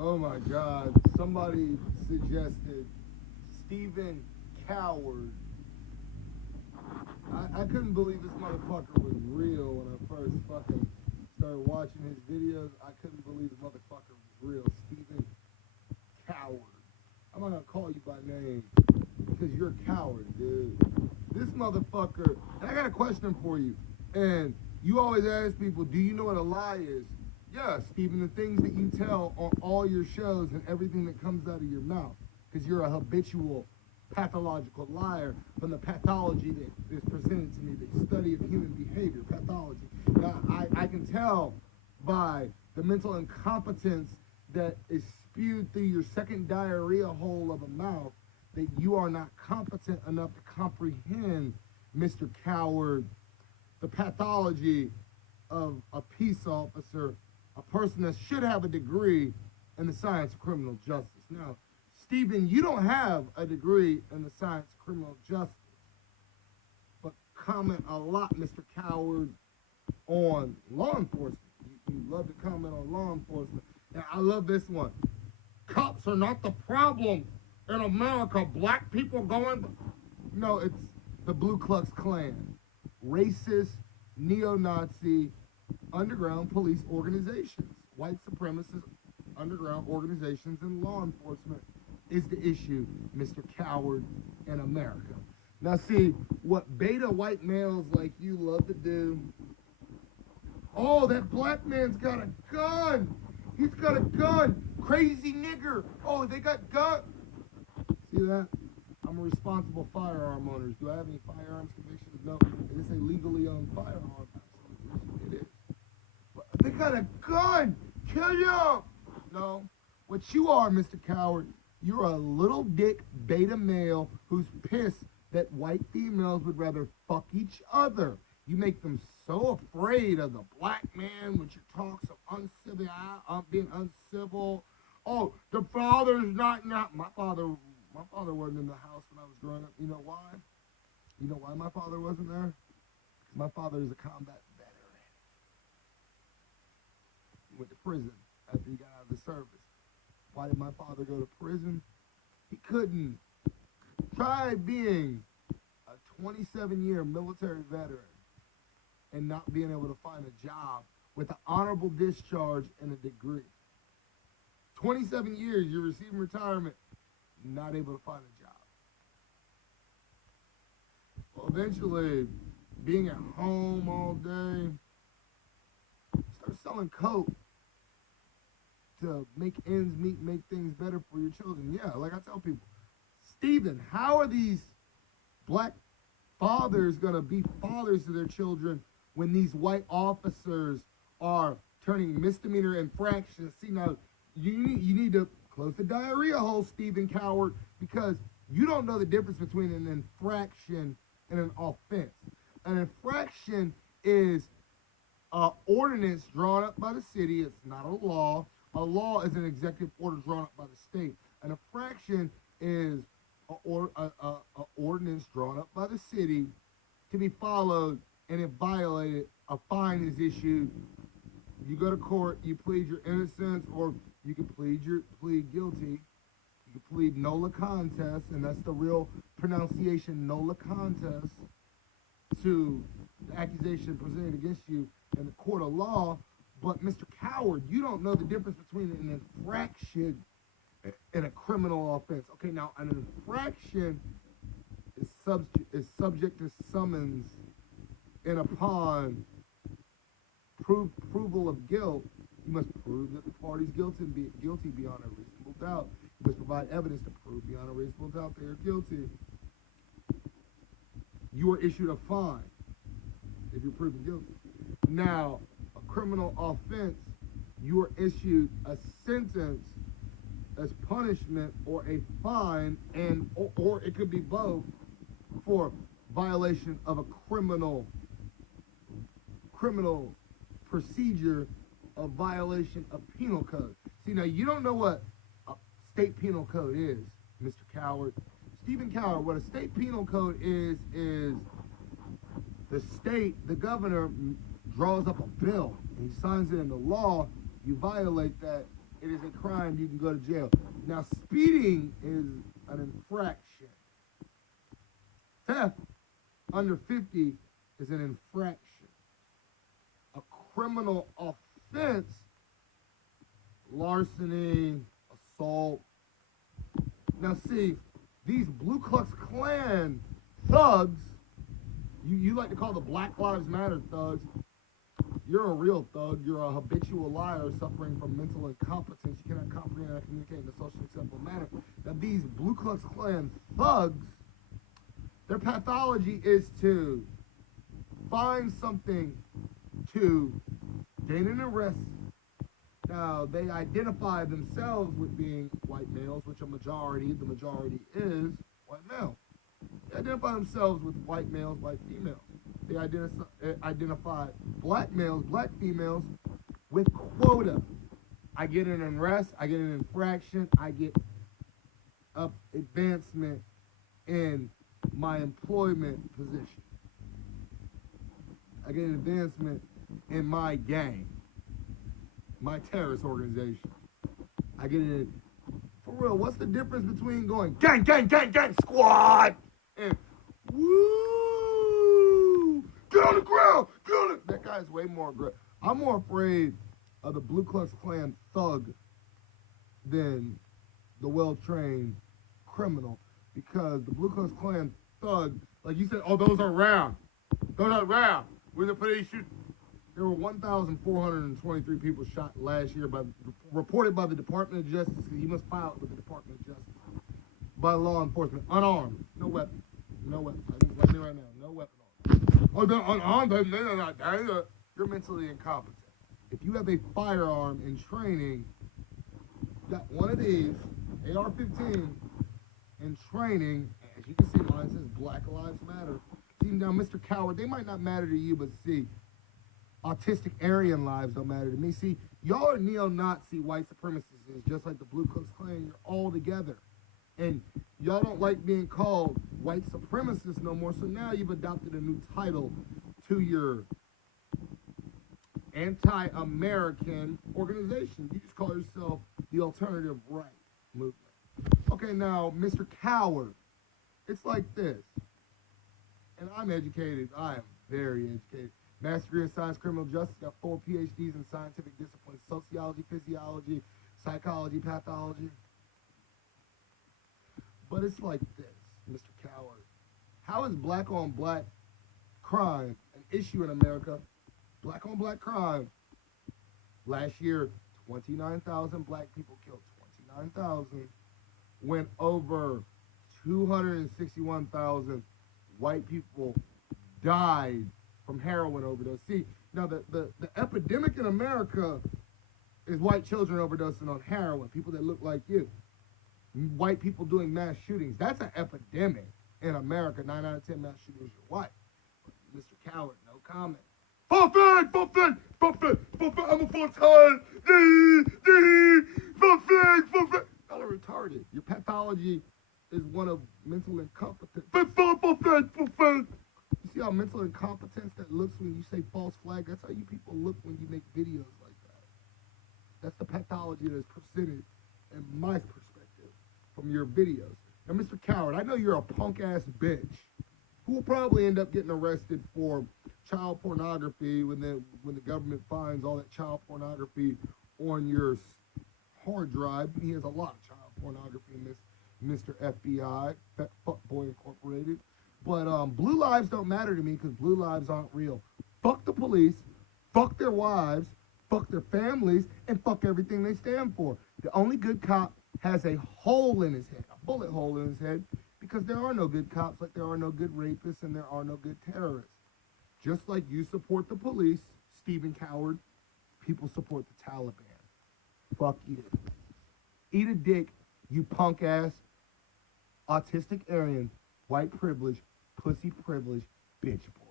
Oh my God. Somebody suggested Stephen Coward. I couldn't believe this motherfucker was real when I first fucking started watching his videos. I couldn't believe this motherfucker was real. Stephen Coward. I'm not gonna call you by name because you're a coward, dude. This motherfucker. And I got a question for you. And you always ask people, do you know what a lie is? Yeah, Stephen, the things that you tell on all your shows and everything that comes out of your mouth, because you're a habitual pathological liar from the pathology that is presented to me, the study of human behavior, pathology. Now, I can tell by the mental incompetence that is spewed through your second diarrhea hole of a mouth that you are not competent enough to comprehend, Mr. Coward, the pathology of a peace officer, a person that should have a degree in the science of criminal justice. Now, Stephen, you don't have a degree in the science of criminal justice, but comment a lot, Mr. Coward, on law enforcement. You love to comment on law enforcement. And I love this one. Cops are not the problem in America. Black people going... No, it's the Ku Klux Klan. Racist, neo-Nazi, underground police organizations. White supremacist underground organizations and law enforcement is the issue, Mr. Coward, in America. Now see, what beta white males like you love to do, oh, that black man's got a gun. He's got a gun. Crazy nigger. Oh, they got gun. See that? I'm a responsible firearm owner. Do I have any firearms convictions? No. Is this a legally owned firearm? Absolutely. It is. But they got a gun. Kill you. No. What you are, Mr. Coward, you're a little dick beta male who's pissed that white females would rather fuck each other. You make them so afraid of the black man with your talks of uncivil, being uncivil. Oh, the father's not. My father wasn't in the house when I was growing up. You know why? You know why my father wasn't there? Because my father is a combat veteran. He went to prison after he got out of the service. Why did my father go to prison? He couldn't. Try being a 27-year military veteran and not being able to find a job with an honorable discharge and a degree. 27 years, you're receiving retirement, not able to find a job. Well, eventually, being at home all day, start selling coke to make ends meet, make things better for your children. Yeah, like I tell people, Stephen, how are these black fathers going to be fathers to their children when these white officers are turning misdemeanor infractions? See, now, you need to close the diarrhea hole, Stephen Coward, because you don't know the difference between an infraction and an offense. An infraction is an ordinance drawn up by the city. It's not a law. A law is an executive order drawn up by the state. An infraction is an ordinance drawn up by the city to be followed, and if violated, a fine is issued. You go to court, you plead your innocence, or you can plead guilty. You can plead nolla contest, and that's the real pronunciation, nolla contest, to the accusation presented against you in the court of law. But Mr. Coward, you don't know the difference between an infraction and a criminal offense. Okay, now an infraction is subject to summons, and upon approval of guilt, you must prove that the party's guilty beyond a reasonable doubt. You must provide evidence to prove beyond a reasonable doubt they are guilty. You are issued a fine if you're proven guilty. Now, a criminal offense, you are issued a sentence as punishment or a fine, and or it could be both, for violation of a criminal procedure, a violation of penal code. See, now you don't know what a state penal code is, Mr. Coward. Stephen Coward, what a state penal code is the state, the governor draws up a bill and he signs it into law. You violate that, it is a crime. You can go to jail. Now, speeding is an infraction. Theft under 50 is an infraction. A criminal offense, larceny, assault. Now, see, these Ku Klux Klan thugs, you like to call the Black Lives Matter thugs. You're a real thug. You're a habitual liar suffering from mental incompetence. You cannot comprehend and communicate in a socially acceptable manner. Now, these Ku Klux Klan thugs, their pathology is to find something to gain an arrest. Now, they identify themselves with being white males, which the majority is white male. They identify themselves with white males, white females. They identify black males, black females with quota. I get an arrest, I get an infraction, I get up advancement in my employment position. I get an advancement in my gang, my terrorist organization. I get it. For real, what's the difference between going gang, gang, gang, gang, squad, and woo, get on the ground, get on it. That guy's way more aggressive. I'm more afraid of the Ku Klux Klan thug than the well-trained criminal, because the Ku Klux Klan thug, like you said, oh, those are round. Those are round. Where the police shoot. There were 1,423 people shot last year, reported by the Department of Justice, because you must file it with the Department of Justice, by law enforcement, unarmed, no weapon, no weapon. Like me right now, no weapon on. Oh, they're unarmed, they're not. You're mentally incompetent. If you have a firearm in training, got one of these, AR-15, in training, as you can see, mine says Black Lives Matter. See, now, Mr. Coward, they might not matter to you, but see, autistic Aryan lives don't matter to me. See, y'all are neo-Nazi white supremacists, just like the Ku Klux Klan. You're all together. And y'all don't like being called white supremacists no more, so now you've adopted a new title to your anti-American organization. You just call yourself the alternative right movement. Okay, now, Mr. Coward, it's like this. And I'm educated. I am very educated. Master degree in science, criminal justice, got 4 PhDs in scientific disciplines, sociology, physiology, psychology, pathology. But it's like this, Mr. Coward. How is black on black crime an issue in America? Black on black crime. Last year, 29,000 black people killed. 29,000. When over 261,000 white people died from heroin overdose. See, now the epidemic in America is white children overdosing on heroin, people that look like you. White people doing mass shootings. That's an epidemic in America. 9 out of 10 mass shooters are white. But Mr. Coward, no comment. Full-fed, I'm a full-time. Full-fed. Y'all are retarded. Your pathology is one of mental incompetence. You see how mental incompetence that looks when you say false flag? That's how you people look when you make videos like that. That's the pathology that is presented in my perspective from your videos. Now, Mr. Coward, I know you're a punk-ass bitch who will probably end up getting arrested for child pornography when the government finds all that child pornography on your hard drive. He has a lot of child pornography in this Mr. FBI, that fuckboy incorporated. But blue lives don't matter to me because blue lives aren't real. Fuck the police, fuck their wives, fuck their families, and fuck everything they stand for. The only good cop has a hole in his head, a bullet hole in his head, because there are no good cops, like there are no good rapists and there are no good terrorists. Just like you support the police, Stephen Coward, people support the Taliban. Fuck you. Eat a dick, you punk ass, autistic Aryan, white privilege, pussy privilege, bitch boy.